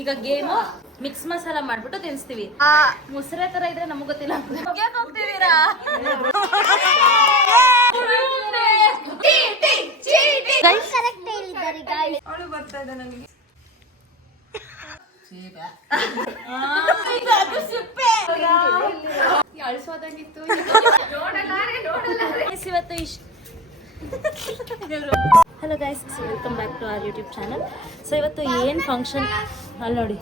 ಈಗ game mix masala ಮಾಡ್ಬಿಟ್ಟು ತಿನ್ಸ್ತೀವಿ. ಮುಸ್ರೆ ತರ ಇದ್ರೆ ನಮಗ್ ಗೊತ್ತಿಲ್ಲ. ಹೋಗ್ತಿದ್ದೀರಾ? ಅಳಿಸೋದಂಗಿತ್ತು ಇವತ್ತು ಇಷ್ಟ. Hello guys, welcome back to our YouTube channel. So ಇವತ್ತು ಏನು ಫಂಕ್ಷನ್ ಅಲ್ಲಿ ನೋಡಿ.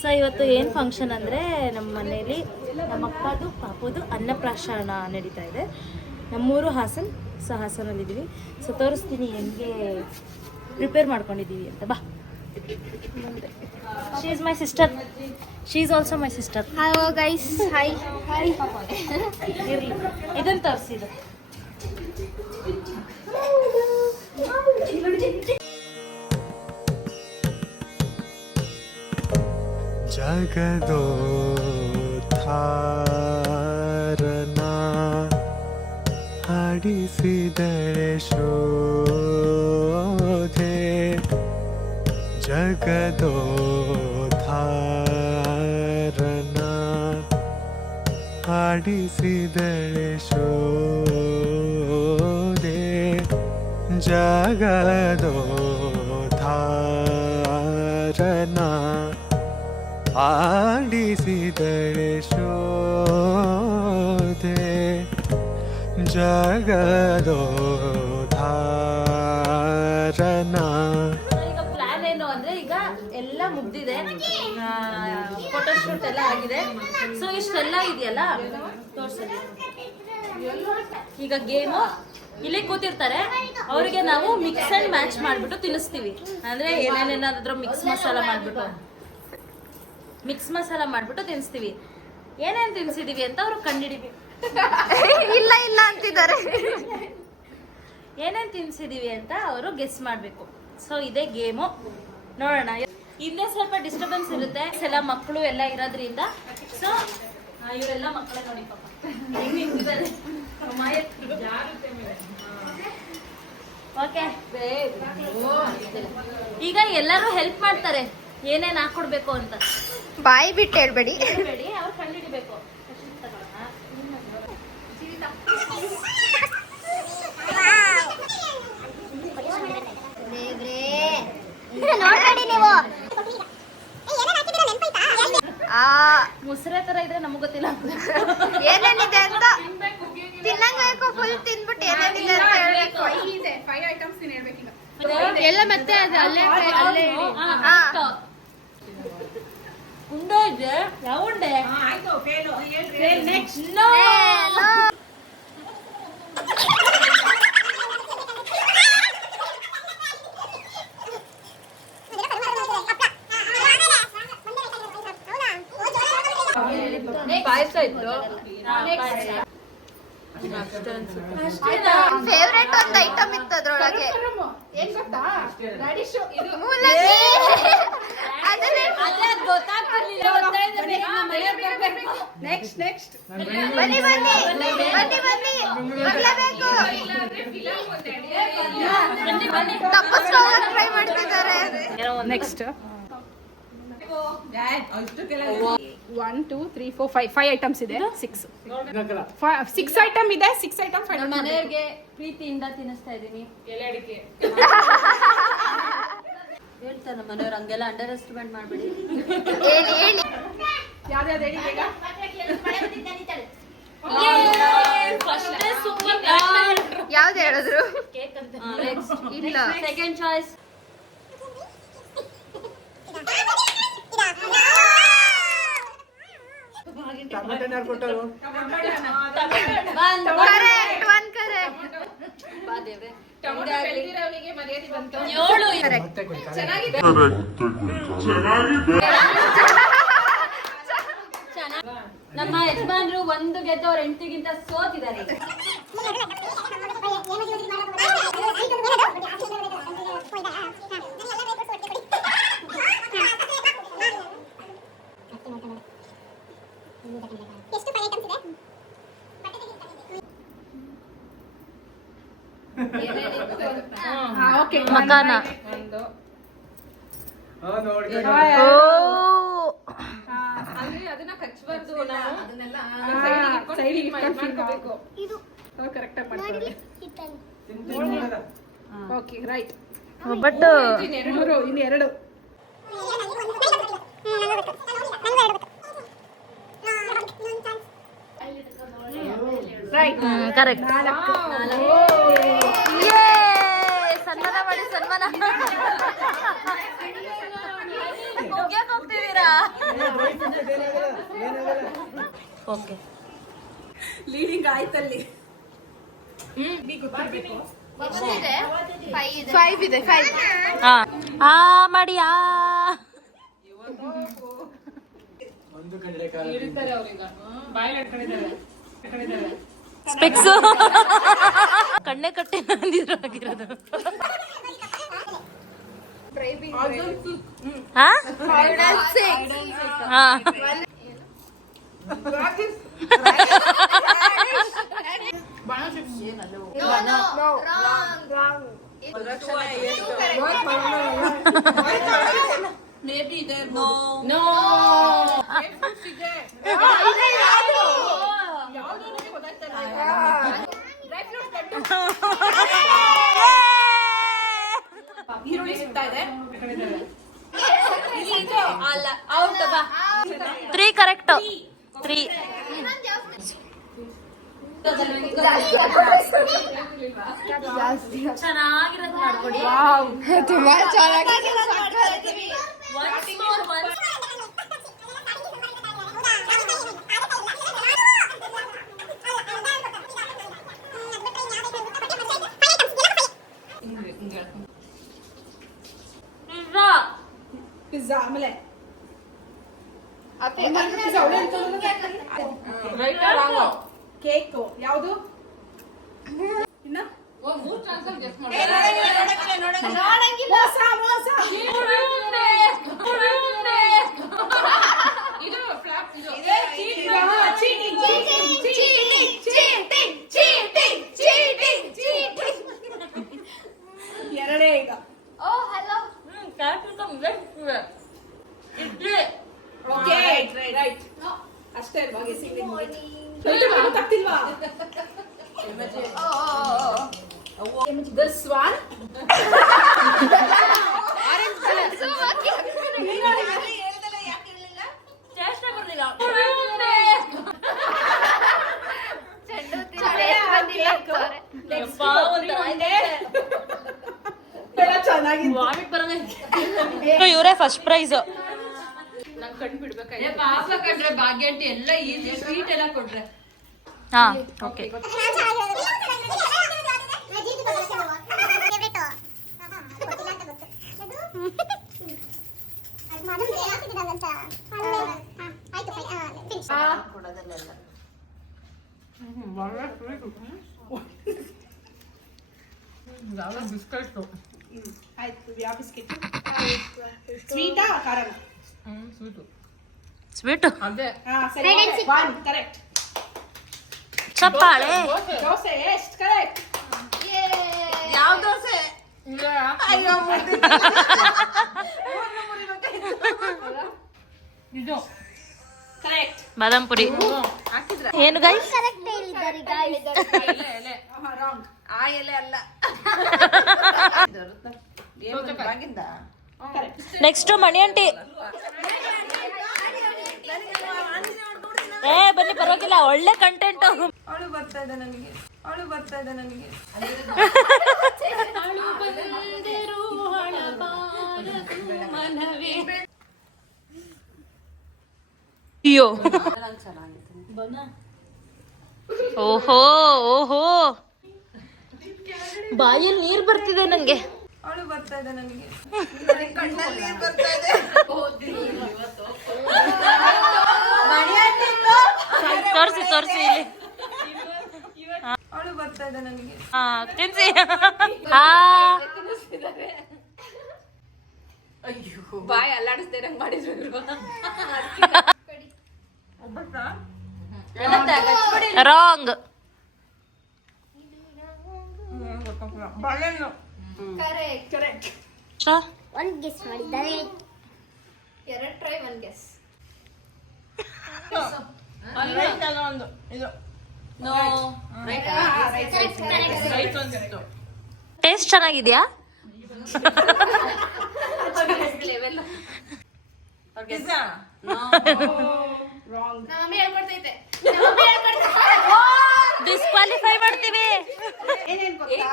ಸೊ ಇವತ್ತು ಏನು ಫಂಕ್ಷನ್ ಅಂದರೆ ನಮ್ಮ ಮನೇಲಿ ನಮ್ಮ ಅಪ್ಪದು ಪಾಪದು ಅನ್ನಪ್ರಾಶನ ನಡೀತಾ ಇದೆ. ನಮ್ಮೂರು ಹಾಸನ್. ಸೊ ಹಾಸನಲ್ಲಿದ್ದೀವಿ. ಸೊ ತೋರಿಸ್ತೀನಿ ಹೆಂಗೆ ಪ್ರಿಪೇರ್ ಮಾಡ್ಕೊಂಡಿದ್ದೀವಿ ಅಂತ. ಬಾ. She is my sister. She is also my sister. Hello guys, hi hi. ಇರಲಿ, ಇದನ್ನು ತೋರಿಸಿದ್ದು. ಜಗದೋದ್ಧಾರನ ಹಾಡಿಸಿದಳೆ ಶೋಧೆ. ಜಗದೋದ್ಧಾರನ ಹಾಡಿಸಿದಳೆ ಶೋಧೆ. ಜಗದೋದ್ಧಾರನ ಆಡಿಸಿದಳೆ ಶೋಧೆ. ಜಗದೋದ್ಧಾರನ. ಈಗ ಪ್ಲಾನ್ ಏನು ಅಂದ್ರೆ, ಈಗ ಎಲ್ಲ ಮುಗ್ದಿದೆ, ಫೋಟೋ ಶೂಟ್ ಎಲ್ಲ ಆಗಿದೆ. ಸೊ ಇಷ್ಟೆಲ್ಲ ಇದೆಯಲ್ಲ ತೋರ್ಸಲಿ. ಈಗ ಗೇಮು ಇಲ್ಲೇ ಕೂತಿರ್ತಾರೆ, ಅವರಿಗೆ ನಾವು ಮಿಕ್ಸ್ ಅಂಡ್ ಮ್ಯಾಚ್ ಮಾಡ್ಬಿಟ್ಟು ತಿನ್ನಿಸ್ತೀವಿ. ಅಂದ್ರೆ ಏನೇನೇನಾದ್ರೂ ಮಿಕ್ಸ್ ಮಸಾಲ ಮಾಡ್ಬಿಟ್ಟು ತಿನ್ನಿಸ್ತೀವಿ. ಏನೇನು ತಿನ್ಸಿದೀವಿ ಅಂತ ಅವ್ರು ಕಂಡಿಡಿಬೇಕು. ಇಲ್ಲ ಇಲ್ಲ ಅಂತಿದ್ದಾರೆ. ಏನೇನು ತಿನ್ಸಿದೀವಿ ಅಂತ ಅವರು ಗೆಸ್ ಮಾಡಬೇಕು. ಸೊ ಇದೇ ಗೇಮು. ನೋಡೋಣ. ಇಲ್ಲೇ ಸ್ವಲ್ಪ ಡಿಸ್ಟರ್ಬೆನ್ಸ್ ಇರುತ್ತೆ, ಎಲ್ಲ ಮಕ್ಕಳು ಎಲ್ಲ ಇರೋದ್ರಿಂದ. ಸೊ ಇವರೆಲ್ಲ ಮಕ್ಕಳೇ ನೋಡಿ ಪಾಪ ಹೆಂಗ್ ನಿಂತಿದ್ದಾರೆ. ಓಕೆ, ಈಗ ಎಲ್ಲರೂ ಹೆಲ್ಪ್ ಮಾಡ್ತಾರೆ ಏನೇನ್ ಹಾಕೊಡ್ಬೇಕು ಅಂತ. ಬಾಯಿ ಬಿಟ್ಟು ಹೇಳ್ಬೇಡಿ. ಅವ್ರು ಕಂಡಿಡಿಬೇಕು. ನೋಡ್ಬೇಡಿ ನೀವು. ಮುಸ್ರೆ ತರ ಇದ್ರೆ ನಮಗ್ ಗೊತ್ತಿಲ್ಲ ಏನೇನಿದೆ ಅಂತ ತಿನ್ನಂಗಬೇಕು. ಫುಲ್ ತಿನ್ಬಿಟ್ಟು ಏನೇನಿದೆ ಅಂತ ಹೇಳ್ಬೇಕು. 5 ಐಟಮ್ಸ್ ಹೇಳ್ಬೇಕೀಗ ಎಲ್ಲ ಮತ್ತೆ ಅದು ಅಲ್ಲೇ ಉಂಡೆ ಇದೆ. ಯಾವ ಉಂಡೆ? ಆಯ್ತು, ಫೇಲು ಹೇಳ್ರಿ. ನೆಕ್ಸ್ಟ್ ಪಾಯಸ ಇತ್ತು. ಫೇವ್ರೇಟ್ ಒಂದು ಐಟಮ್ ಇತ್ತು ಅದ್ರೊಳಗೆ. ಏನ್ ಗೊತ್ತಾ? ರಾಡಿಶ್ ಇದು. ಮೂಲಂಗಿ. ಅದನ್ನೇ ನೆಕ್ಸ್ಟ್ ಬನ್ನಿ ಬನ್ನಿ ಬನ್ನಿ ಬನ್ನಿ ಬರ್ಲೇಬೇಕು. ತಪ್ಪಿಸ್ಕೊಳ್ಳೋಕೆ ಟ್ರೈ ಮಾಡ್ತಿದ್ದಾರೆ. ನೆಕ್ಸ್ಟ್ 1 2 3 4 5 ಐಟಮ್ಸ್ ಇದೆ. 6 ಐಟಮ್ ಇದೆ. 6 ಐಟಮ್ ಮನೆಯವ್ರಿಗೆ ಪ್ರೀತಿಯಿಂದ ತಿನ್ನಿಸ್ತಾ ಇದೀನಿ. ಹೇಳ್ತಾರೆ ನಮ್ಮ ಮನೆಯವ್ರು, ಹಂಗೆಲ್ಲ ಅಂಡರ್ ಎಸ್ಟಿಮೇಟ್ ಮಾಡ್ಬೇಡಿ. ಹೇಳಿ ಹೇಳಿ. ಯಾವ್ದಾವ್ದು ಹೇಳಿ ಬೇಗ. ಯಾವ್ದು ಹೇಳಿದ್ರು? ಇಲ್ಲ. Second choice correct, one correct. ನಮ್ಮ ಯಜಮಾನ್ರು ಒಂದು ಗೆದ್ದವ್ರ ಹೆಂಡತಿಗಿಂತ ಸೋತಿದ್ದಾರೆ. ಓಕೆ, ಮಕಾನ. 1 ಅಂದ್ರೆ ಅದನ್ನ ಕಚ್ಚಬಾರ್ದು ಸೈಡಿಗೆ ಮಾಡ್ಕೋಬೇಕು. ಕರೆಕ್ಟ್ ಆಗಿ ಮಾಡ್ಕೊಳ್ಳಿ. Okay right. ಒಬ್ಬಟ್ಟು ಇನ್ನೆರಡು ರೈಟ್. ಕರೆಕ್ಟ್. ಸನ್ಮಾನ ಮಾಡಿ ಸನ್ಮಾನ. ಮುಗ್ಯಕ್ ಹೋಗ್ತಿದ್ದೀರಾ? ಓಕೆ ಲೀಡಿಂಗ್ ಆಯ್ತಲ್ಲಿ. ಫೈವ್ ಇದೆ. ಆ ಮಾಡಿ ಆ ಸ್ಪೆಕ್ಸು ಕಣ್ಣೆ ಕಟ್ಟೆ ಅಂದಿದ್ರು ಆಗಿರೋದು. ಹಾ ಹಾ ಈರುಳ್ಳಿ ಸಿಗ್ತಾ ಇದೆ. ಅಲ್ಲ ಹೌದು ಬಾ 3 ಕರೆಕ್ಟ್ 3 ಚೆನ್ನಾಗಿರೋದು ಮಾಡ್ಕೊಡಿ. ತುಂಬಾ ಚೆನ್ನಾಗಿ ಪಿಜ್ಜಾ ಆಮೇಲೆ ಕೇಕ್ ಯಾವುದು ಇನ್ನ ಎರಡೇ ಈಗ. ಓಕೆ ರೈಟ್ ಅಷ್ಟೇ ಅಲ್ವಾ? ಗೊತ್ತಾಗ್ತಿಲ್ವಾ? This one orange color. ಇವರೇ ಫಸ್ಟ್ ಪ್ರೈಸ್. ನಂಗೆ ಕಣ್ ಬಿಡ್ಬೇಕಾಯ್ತು. ಪಾಪ ಕಟ್ರೆ ಭಾಗ್ಯಂಟಿ ಎಲ್ಲ ಈಸಿ ಸ್ವೀಟ್ ಎಲ್ಲ ಕೊಟ್ರೆ. ಹಾ ಓಕೆ ಆಯ್ತು. ಯಾವ ಬಿಸ್ಕೆಟ್? ಸ್ವೀಟಾ ಖಾರನ? ಸ್ವೀಟ್ ಅದೇ. ಹಾ ಸರಿ. 1 ಕರೆಕ್ಟ್. ಚಪ್ಪಾಳೆ. ದೋಸೆ ಎಷ್ಟು ಕರೆಕ್ಟ್? ಯಾವ ದೋಸೆ? ಇದು ಕರೆಕ್ಟ್. ಬಾದಾಮ್ ಪುರಿ. ಏನು ಗೈಸ್? ರಾಂಗ್. ಆ ಎಲೆ ಅಲ್ಲ. ನೆಕ್ಸ್ಟ್ ಮಣಿ ಆಂಟಿ. ಏ ಬನ್ನಿ ಪರವಾಗಿಲ್ಲ, ಒಳ್ಳೆ ಕಂಟೆಂಟ್. ಅವಳು ಬರ್ತಾ ಇದೆ ನನಗೆ. ಅಯ್ಯೋ ಓಹೋ ಓಹೋ ಬಾಯಲ್ಲಿ ನೀರ್ ಬರ್ತಿದೆ ನಂಗೆ. ಅವಳು ಬರ್ತಾ ಇದೆ ನನಗೆ. ತೋರ್ಸಿ ತೋರ್ಸಿ ಇಲ್ಲಿ. ಅವಳು ಬರ್ತಾ ಇದೆ ನನಗೆ. ಹಾ ತಿನ್ಸಿ. ಹಾ ಬಾಯ್ ಅಲ್ಲಾಡಿಸ್ದೆ ನಂಗೆ ಮಾಡಿದ್ರು. ರಾಂಗ್. ಕರೆಕ್ಟ್. ಚಾ ಒಂದು ಗೆಸ್ ಮಾಡಿದ್ದಾರೆ. 2 ಟ್ರೈ 1 ಗೆಸ್. ಟೇಸ್ಟ್ ಚೆನ್ನಾಗಿದ್ಯಾ? ಮಮ್ಮಿ ಹೇಳ್ಕೊಡ್ತೈತೆ. ಡಿಸ್ಕ್ವಾಲಿಫೈ ಮಾಡ್ತೀವಿ. ಏನೇನ್ ಗೊತ್ತಾ?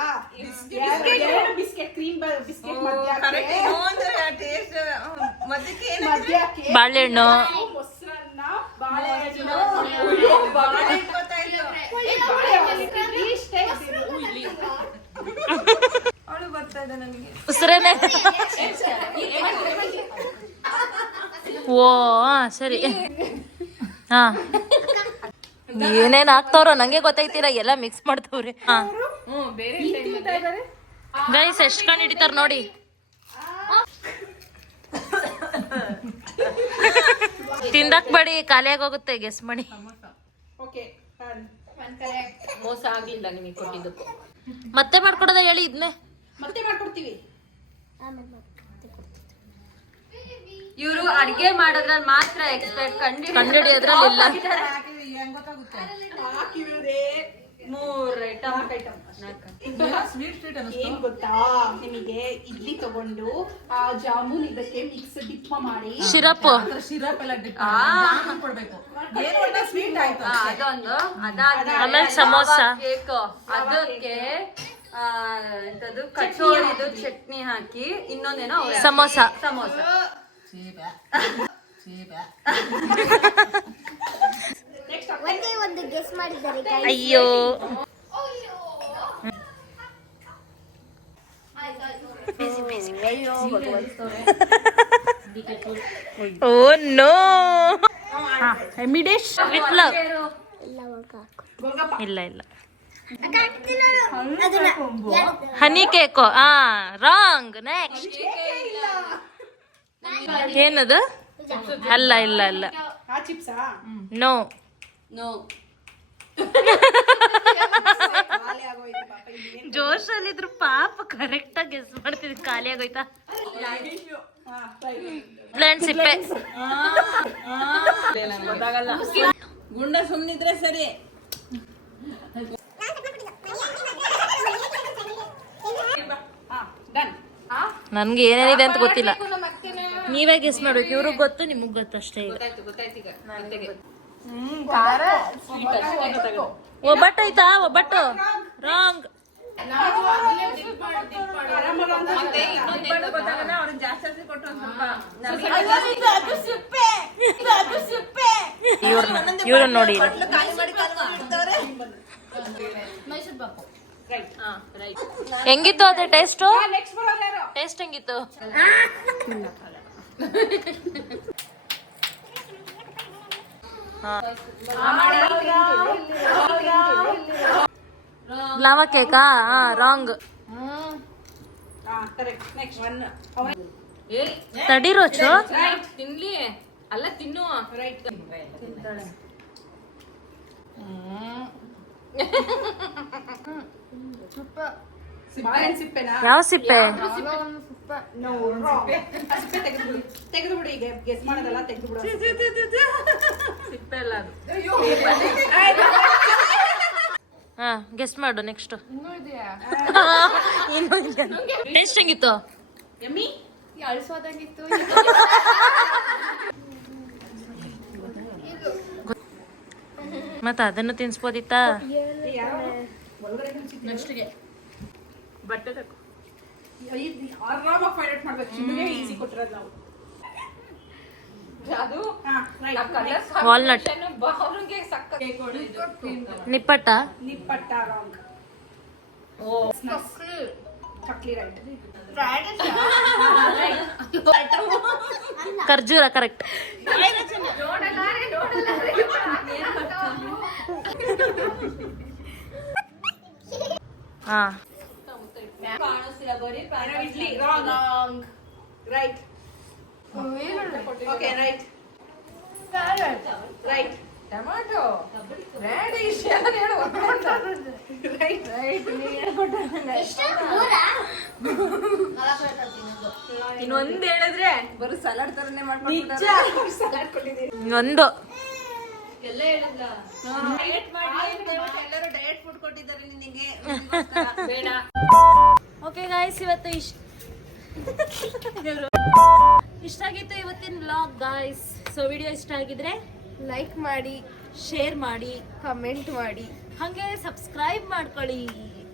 ಬಿಸ್ಕೆಟ್ ಕ್ರೀಮ್ ಬಿಸ್ಕೆಟ್ ಮಧ್ಯಕ್ಕೆ ಬಾಳೆಹಣ್ಣು, ಮೊಸರನ್ನ, ಬಾಳೆಹಣ್ಣು, ಇಷ್ಟೇ ಅವಳು ಬರ್ತಾ ಇದೆ ನನಗೆ. ಉಸಿರೇನೆ. ಓ ಸರಿ. ಹಾ ಏನೇನ್ ಹಾಕ್ತಾವ್ರ ನಂಗೆ ಗೊತ್ತೈತಿರ, ಎಲ್ಲ ಮಿಕ್ಸ್ ಮಾಡ್ತವ್ರಿ. ಹಾ ಗೈಸ್ ಎಷ್ಟ್ ಕಣ್ ಹಿಡಿತಾರ ನೋಡಿ. ತಿಂದಕ್ ಬಡಿ ಖಾಲಿಯಾಗಿ ಹೋಗುತ್ತೆ. ಗೆಸ್ ಮಾಡಿ. ಓಕೆ ಮೋಸ ಆಗ್ಲಿಲ್ಲ ನಿಮಗೆ ಕೊಟ್ಟಿದ್ದಕ್ಕೂ. ಮತ್ತೆ ಮಾಡ್ಕೊಡೋದ ಹೇಳಿ ಇದನ್ನೇ. ಮತ್ತೆ ಮಾಡ್ಕೊಡ್ತೀವಿ. ಇವರು ಅಡ್ಗೆ ಮಾಡೋದ್ರಲ್ಲಿ ಮಾತ್ರ ಎಕ್ಸ್ಪರ್ಟ್, ಕಂಡಿಡಿಯೋದ್ರಲ್ಲಿ ಇಲ್ಲ. ಹಾಕಿರೋದೇ 3 ಐಟಮ್. ಏನ್ ಗೊತ್ತಾ ನಿಮಗೆ, ಇಡ್ಲಿ ತಗೊಂಡು ಆ ಜಾಮೂನ್ ಇದಕ್ಕೆ ಮಿಕ್ಸ್ ಡಿಪ್ ಮಾಡಿ ಶಿರಪ್ ಅದೊಂದು ಆಮೇಲೆ ಸಮೋಸ, ಕೇಕ್, ಅದಕ್ಕೆ ಎಂತದು ಕಚೋರಿದು ಚಟ್ನಿ ಹಾಕಿ ಇನ್ನೊಂದೇನೋ ಸಮೋಸ. ಸಮೋಸ. ಒಂದೇ ಒಂದು ಗೆಸ್ ಮಾಡಿದ್ದಾರೆ. ಅಯ್ಯೋ ಓ ನೋ. ಮಿಡೇಶ್ ವಿತ್ ಲವ್. ಇಲ್ಲ ಇಲ್ಲ ಹನಿ ಕೇಕು. ರಾಂಗ್. ನೆಕ್ಸ್ಟ್ ಏನದು? ಅಲ್ಲ ಇಲ್ಲ ಇಲ್ಲ ಆ ಚಿಪ್ಸಾ ನೋ. ಖಾಲಿ ಆಗೋಯ್ತು ಪಾಪ. ಇಲ್ಲಿ ಜೋಶಲ್ಲಿದ್ರು ಪಾಪ ಕರೆಕ್ಟ್ ಆಗಿ ಗೆಸ್ ಮಾಡ್ತಿದ್ವಿ. ಖಾಲಿ ಆಗೋಯ್ತಾ? ಪ್ಲಾಂಟ್ ಸಿಪ್ಪೆ. ಗುಂಡ ಸುಮ್ನಿದ್ರೆ ಸರಿ. ಡನ್. ನನ್ಗೆ ಏನೇನಿದೆ ಅಂತ ಗೊತ್ತಿಲ್ಲ. ನೀವೇ ಗೆಸ್ ಮಾಡ್ಬೇಕು. ಇವ್ರಿಗೆ ಗೊತ್ತು, ನಿಮಗ್ ಗೊತ್ತು ಅಷ್ಟೇ. ಈಗ ಒಬ್ಬಟ್ಟು ಐತಾ? ಒಬ್ಬಟ್ಟು ರಾಂಗ್. ಇವ್ರನ್ನ ನೋಡಿ. ಹೆಂಗಿತ್ತು ಅದೇ ಟೇಸ್ಟ್? ನೆಕ್ಸ್ಟ್ ಬರೋರು ಯಾರು? ಟೇಸ್ಟ್ ಹೆಂಗಿತ್ತು? ಲಾವಾ ಕೇಕಾ? ರಾಂಗ್. ಕರೆಕ್ಟ್. ನೆಕ್ಸ್ಟ್ ಒನ್ ತಡಿ ರೋಚು. ತಿನ್ಲಿ ಅಲ್ಲ, ತಿನ್ನು. ರೈಟ್. ಬಾಳೆಹಣ್ಣು ಸಿಪ್ಪೆನಾ? ಯಾವ ಸಿಪ್ಪೆ? No, wrong. ಆ ಸಿಪ್ಪೆ ತೆಗೆದು ಬಿಡು. ಈಗ ಗೆಸ್ ಮಾಡೋದಲ್ಲ, ತೆಗೆದು ಬಿಡು. ಸಿಪ್ಪೆ ಅಲ್ಲ ಅದು. ಹಾ ಗೆಸ್ ಮಾಡು. ನೆಕ್ಸ್ಟ್ ಟೇಸ್ಟ್ ಹೆಂಗಿತ್ತು? ಯಮ್ಮಿ. ಅಳಿಸೋದಂಗಿತ್ತು. ಮತ್ತ ಅದನ್ನು ತಿನ್ಸ್ಬೋದಿತ್ತ? ನೆಕ್ಸ್ಟ್ಗೆ ಬಟ್ಟೆ ತಗೋ. ಆರಾಮಾಗಿ ಫೈಂಡ್ ಔಟ್ ಮಾಡ್ಬೇಕು. ಚಿಮ್ಮಿಗೆ ಈಸಿ ಕೊಟ್ಟಿರೋದು ನಾವು. ಅದು ಹಾ, ರೈಟ್. ವಾಲ್ನಟ್. ಅವ್ರಿಗೆ ಸಕ್ಕ ನಿಪ್ಪಟ್ಟ. ನಿಪ್ಪಟ್ಟ ರಾಂಗ್. ಚಕ್ಲಿ ರೈಟ್. ಖರ್ಜೂರ ಕರೆಕ್ಟ್. ಹಾ ಕಾಣಿಸ್ತಿಲ್ಲ, ಬರೀ idli wrong. Right. Okay right. Right. Tomato radish ಎಲ್ಲ ಹೇಳು ರೈಟ್ ಇನ್ನೊಂದು ಹೇಳಿದ್ರೆ ಬರೀ ಸಲಾಡ್ ತರನೇ ಮಾಡ್ಕೊಂಡು ಒಂದು ಎಲ್ಲ ಹೇಳಿದ್ಲ ಎಲ್ಲರೂ ಡಯಟ್ ಫುಡ್ ಕೊಟ್ಟಿದ್ದಾರೆ ನಿನಗೆ ಬೇಡ ಓಕೆ ಗಾಯ್ಸ್ ಇವತ್ತು ಇಷ್ಟ ಆಗಿತ್ತು ಇವತ್ತಿನ ವ್ಲಾಗ್ ಗಾಯ್ಸ್. ಸೊ ವಿಡಿಯೋ ಇಷ್ಟ ಆಗಿದ್ರೆ ಲೈಕ್ ಮಾಡಿ, ಶೇರ್ ಮಾಡಿ, ಕಮೆಂಟ್ ಮಾಡಿ, ಹಾಗೆ ಸಬ್ಸ್ಕ್ರೈಬ್ ಮಾಡ್ಕೊಳ್ಳಿ.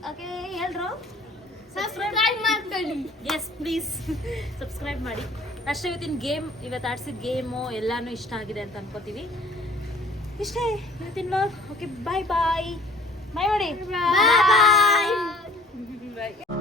ಓಕೆ ಹೇಳ್ರು ಸಬ್ಸ್ಕ್ರೈಬ್ ಮಾಡ್ಕೊಳ್ಳಿ. ಎಸ್ ಪ್ಲೀಸ್ ಸಬ್ಸ್ಕ್ರೈಬ್ ಮಾಡಿ. ಅಷ್ಟೇ ಇವತ್ತು ಆಡ್ಸಿದ ಗೇಮು ಎಲ್ಲಾನು ಇಷ್ಟ ಆಗಿದೆ ಅಂತ ಅನ್ಕೋತೀವಿ. ಇಷ್ಟೇ ಇವತ್ತಿನ ವ್ಲಾಗ್. ಓಕೆ ಬಾಯ್ ಬಾಯ್ ಬಾಯ್ ಮಾಡಿ ಬಾಯ್. ಬಾಯ್.